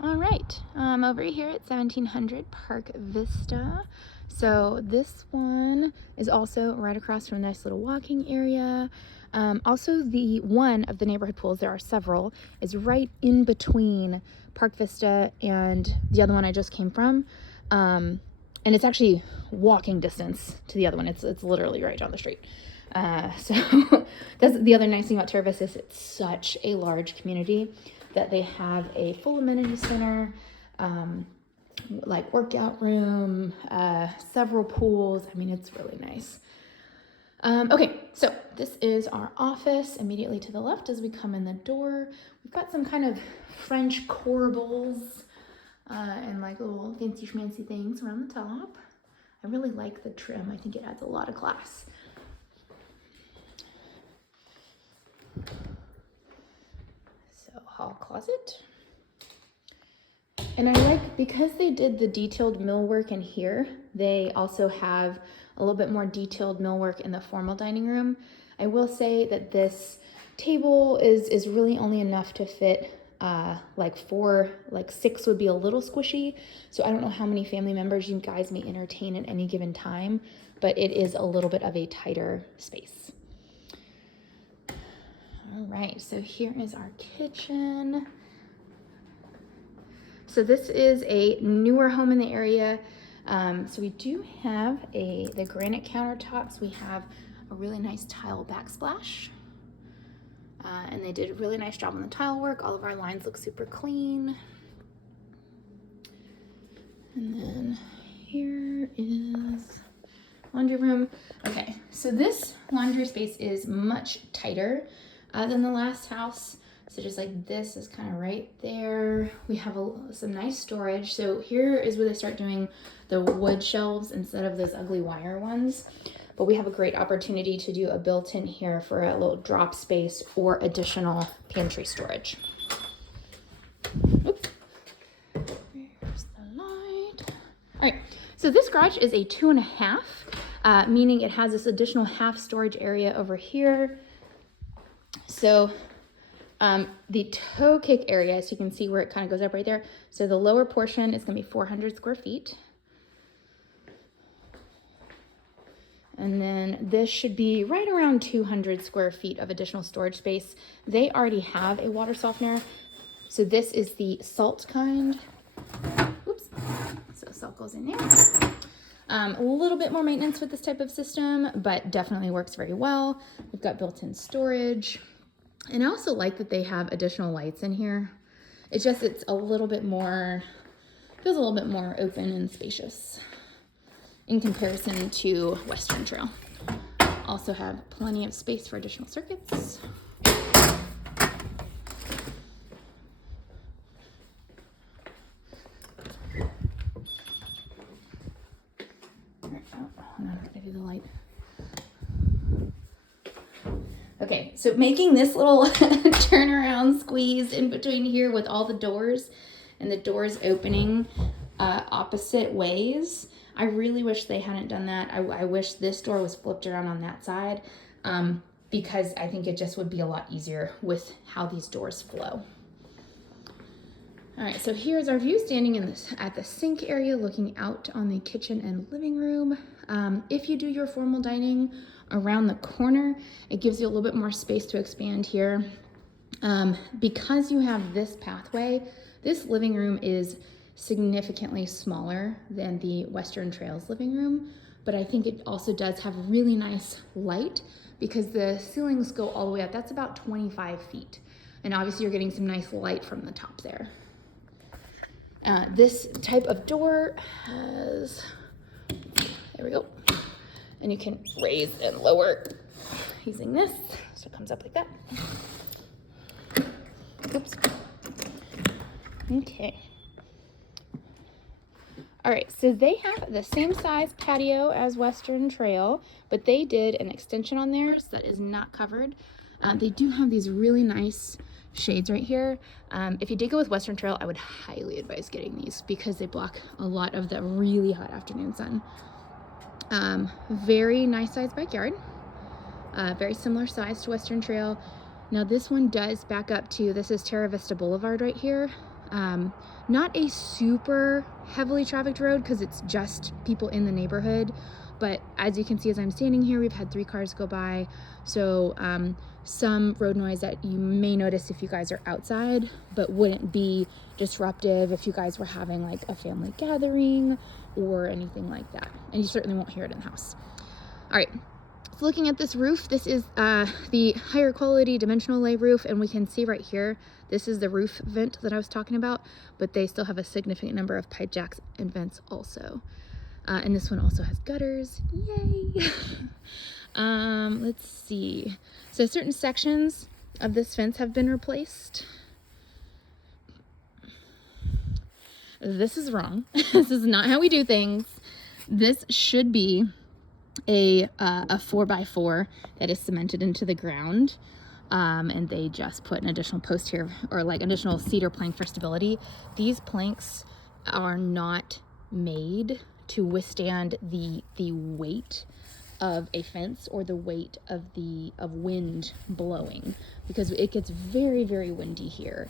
All right, over here at 1700 Park Vista. So this one is also right across from a nice little walking area. Also, the one of the neighborhood pools, there are several, is right in between Park Vista and the other one I just came from. And it's actually walking distance to the other one. It's literally right down the street. So that's the other nice thing about Terra Vista is it's such a large community that they have a full amenity center, like workout room, several pools. I mean, it's really nice. Okay, so this is our office. Immediately to the left as we come in the door, we've got some kind of French corbels and like little fancy schmancy things around the top. I really like the trim. I think it adds a lot of class. So hall closet. And I like, because they did the detailed millwork in here, they also have a little bit more detailed millwork in the formal dining room. I will say that this table is really only enough to fit like six would be a little squishy. So I don't know how many family members you guys may entertain at any given time, but it is a little bit of a tighter space. All right, so here is our kitchen. So this is a newer home in the area. So we do have the granite countertops. We have a really nice tile backsplash. And they did a really nice job on the tile work. All of our lines look super clean. And then here is laundry room. Okay, so this laundry space is much tighter than the last house. So just like this is kind of right there. We have some nice storage. So here is where they start doing the wood shelves instead of those ugly wire ones. But we have a great opportunity to do a built-in here for a little drop space or additional pantry storage. Oops. There's the light. All right, so this garage is a 2.5, meaning it has this additional half storage area over here. So the toe kick area, so you can see where it kind of goes up right there. So the lower portion is going to be 400 square feet. And then this should be right around 200 square feet of additional storage space. They already have a water softener. So this is the salt kind. Oops. So salt goes in there. A little bit more maintenance with this type of system, but definitely works very well. We've got built-in storage. And I also like that they have additional lights in here. It's a little bit more, feels a little bit more open and spacious in comparison to Western Trail. Also have plenty of space for additional circuits. Okay, so making this little turnaround squeeze in between here with all the doors and the doors opening opposite ways. I really wish they hadn't done that. I wish this door was flipped around on that side because I think it just would be a lot easier with how these doors flow. All right, so here's our view standing at the sink area looking out on the kitchen and living room. If you do your formal dining around the corner, it gives you a little bit more space to expand here. Because you have this pathway, this living room is significantly smaller than the Western Trails living room, but I think it also does have really nice light because the ceilings go all the way up. That's about 25 feet. And obviously you're getting some nice light from the top there. This type of door has, there we go. And you can raise and lower using this. So it comes up like that. Oops. Okay. All right, so they have the same size patio as Western Trail, but they did an extension on theirs that is not covered. They do have these really nice shades right here. If you did go with Western Trail, I would highly advise getting these because they block a lot of the really hot afternoon sun. Very nice sized backyard. Very similar size to Western Trail. Now this one does back up to, this is Terra Vista Boulevard right here. Not a super heavily trafficked road because it's just people in the neighborhood. But as you can see, as I'm standing here, we've had 3 cars go by. So some road noise that you may notice if you guys are outside, but wouldn't be disruptive if you guys were having like a family gathering or anything like that. And you certainly won't hear it in the house. All right. So looking at this roof, this is the higher quality dimensional lay roof, and we can see right here, this is the roof vent that I was talking about, but they still have a significant number of pipe jacks and vents also. And this one also has gutters. Yay! Let's see. So certain sections of this fence have been replaced. This is wrong. This is not how we do things. This should be a 4x4 that is cemented into the ground. And they just put an additional post here, or like additional cedar plank for stability. These planks are not made to withstand the weight of a fence or the weight of wind blowing, because it gets very, very windy here.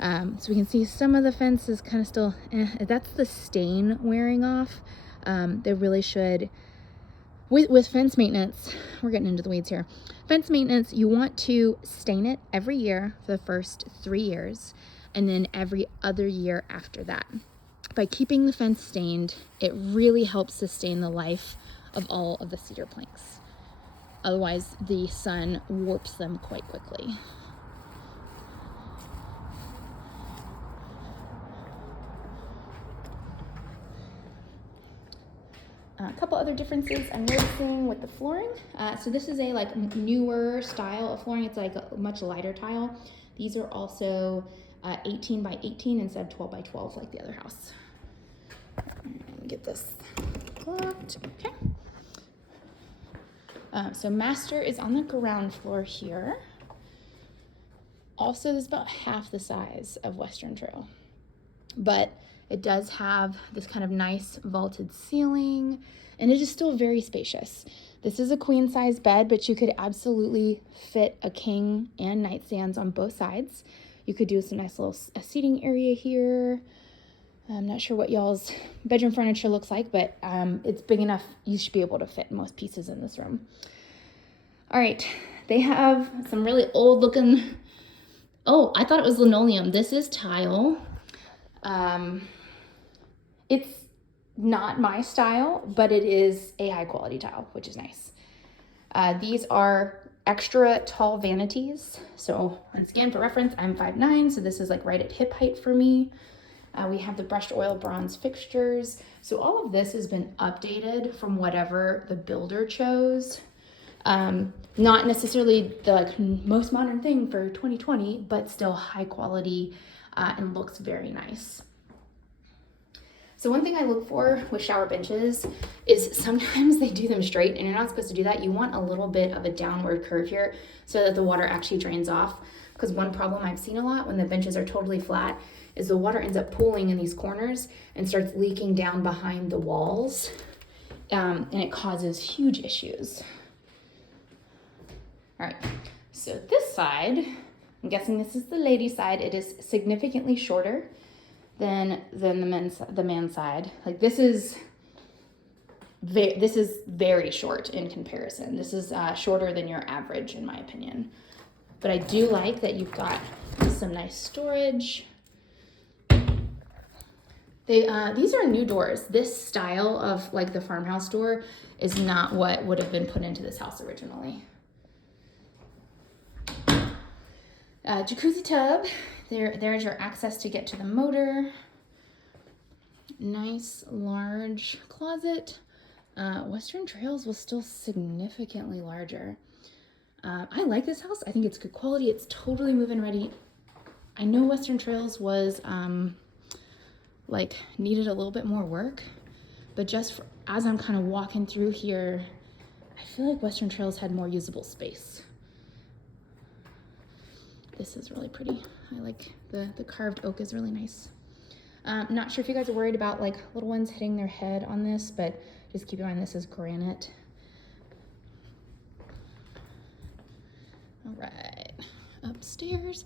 So we can see some of the fence is kind of still, that's the stain wearing off. They really should, with fence maintenance, we're getting into the weeds here. Fence maintenance, you want to stain it every year for the first 3 years, and then every other year after that. By keeping the fence stained, it really helps sustain the life of all of the cedar planks. Otherwise, the sun warps them quite quickly. A couple other differences I'm noticing with the flooring. So this is a like newer style of flooring. It's like a much lighter tile. These are also 18 by 18 instead of 12 by 12 like the other house. Get this locked. Okay. So master is on the ground floor here. Also, this is about half the size of Western Trail, but it does have this kind of nice vaulted ceiling, and it is still very spacious. This is a queen size bed, but you could absolutely fit a king and nightstands on both sides. You could do some nice little seating area here. I'm not sure what y'all's bedroom furniture looks like, but it's big enough you should be able to fit most pieces in this room. All right, they have some really old looking, oh, I thought it was linoleum. This is tile. It's not my style, but it is a high quality tile, which is nice. These are extra tall vanities. So once again, for reference, I'm 5'9", so this is like right at hip height for me. We have the brushed oil bronze fixtures. So all of this has been updated from whatever the builder chose. Not necessarily the like most modern thing for 2020, but still high quality and looks very nice. So one thing I look for with shower benches is sometimes they do them straight, and you're not supposed to do that. You want a little bit of a downward curve here so that the water actually drains off. Because one problem I've seen a lot when the benches are totally flat is the water ends up pooling in these corners and starts leaking down behind the walls, and it causes huge issues. All right, so this side, I'm guessing this is the lady side. It is significantly shorter than the man's side. Like this is very short in comparison. This is shorter than your average, in my opinion. But I do like that you've got some nice storage. These are new doors. This style of like the farmhouse door is not what would have been put into this house originally. Jacuzzi tub. There's your access to get to the motor. Nice large closet. Western Trails was still significantly larger. I like this house. I think it's good quality. It's totally move-in ready. I know Western Trails was like needed a little bit more work, but just as I'm kind of walking through here, I feel like Western Trails had more usable space. This is really pretty. I like the carved oak is really nice. Not sure if you guys are worried about like little ones hitting their head on this, but just keep in mind this is granite. All right, upstairs.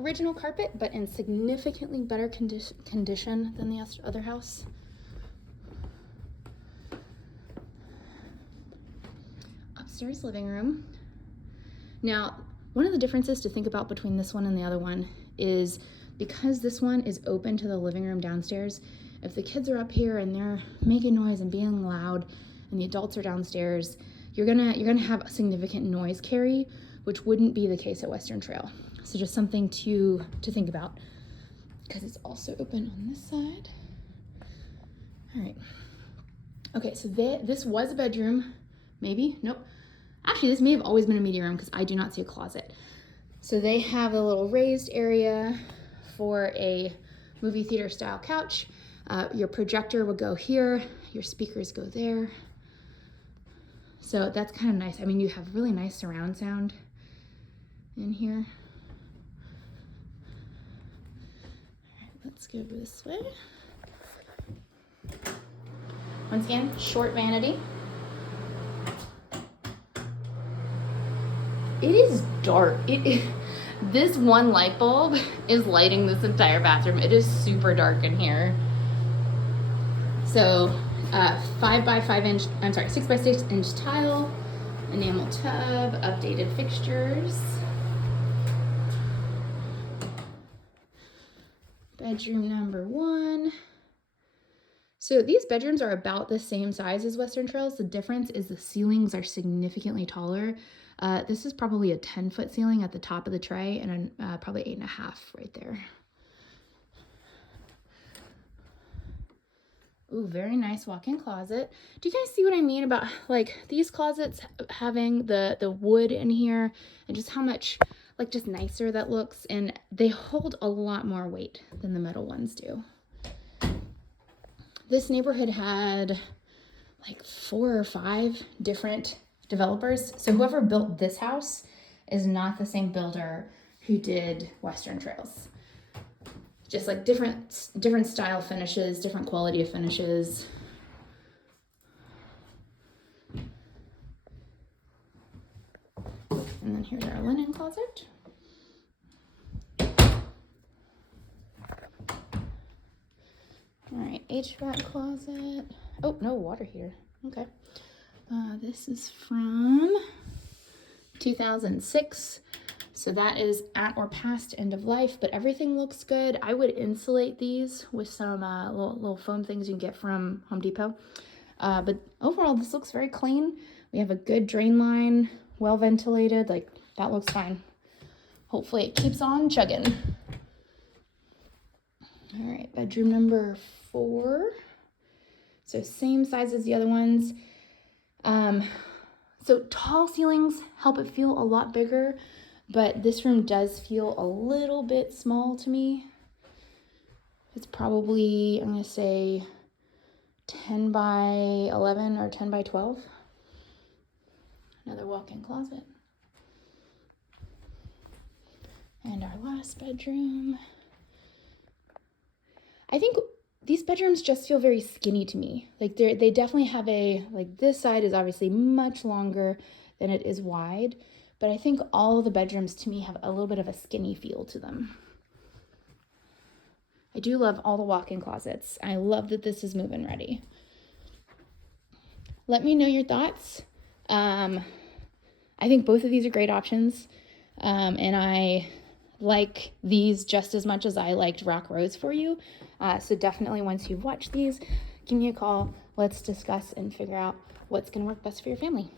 original carpet, but in significantly better condition than the other house. Upstairs living room. Now, one of the differences to think about between this one and the other one is because this one is open to the living room downstairs, if the kids are up here and they're making noise and being loud and the adults are downstairs, you're gonna have a significant noise carry, which wouldn't be the case at Western Trail. So just something to think about, because it's also open on this side. All right. Okay, so this was a bedroom, maybe, nope. Actually, this may have always been a media room because I do not see a closet. So they have a little raised area for a movie theater style couch. Your projector would go here, your speakers go there. So that's kind of nice. I mean, you have really nice surround sound in here. All right, let's go this way. Once again, short vanity. It is dark. This one light bulb is lighting this entire bathroom. It is super dark in here. So 6 by 6 inch tile, enamel tub, updated fixtures. Bedroom number 1. So these bedrooms are about the same size as Western Trails. The difference is the ceilings are significantly taller. This is probably a 10-foot ceiling at the top of the tray and probably 8.5 right there. Ooh, very nice walk-in closet. Do you guys see what I mean about like these closets having the wood in here and just how much like just nicer that looks, and they hold a lot more weight than the metal ones do. This neighborhood had like 4 or 5 different developers. So whoever built this house is not the same builder who did Western Trails. Just like different style finishes, different quality of finishes. And then here's our linen closet. All right, HVAC closet. Oh, no water heater. Okay. This is from 2006. So that is at or past end of life, but everything looks good. I would insulate these with some little foam things you can get from Home Depot. But overall, this looks very clean. We have a good drain line, well ventilated, like that looks fine. Hopefully it keeps on chugging. All right, bedroom number 4. So same size as the other ones. So tall ceilings help it feel a lot bigger, but this room does feel a little bit small to me. It's probably, I'm gonna say 10 by 11 or 10 by 12. Another walk-in closet. And our last bedroom. I think these bedrooms just feel very skinny to me. Like they definitely have like this side is obviously much longer than it is wide, but I think all of the bedrooms to me have a little bit of a skinny feel to them. I do love all the walk-in closets. I love that this is move-in ready. Let me know your thoughts. I think both of these are great options, and I like these just as much as I liked Rock Rose for you. So definitely once you've watched these, give me a call. Let's discuss and figure out what's going to work best for your family.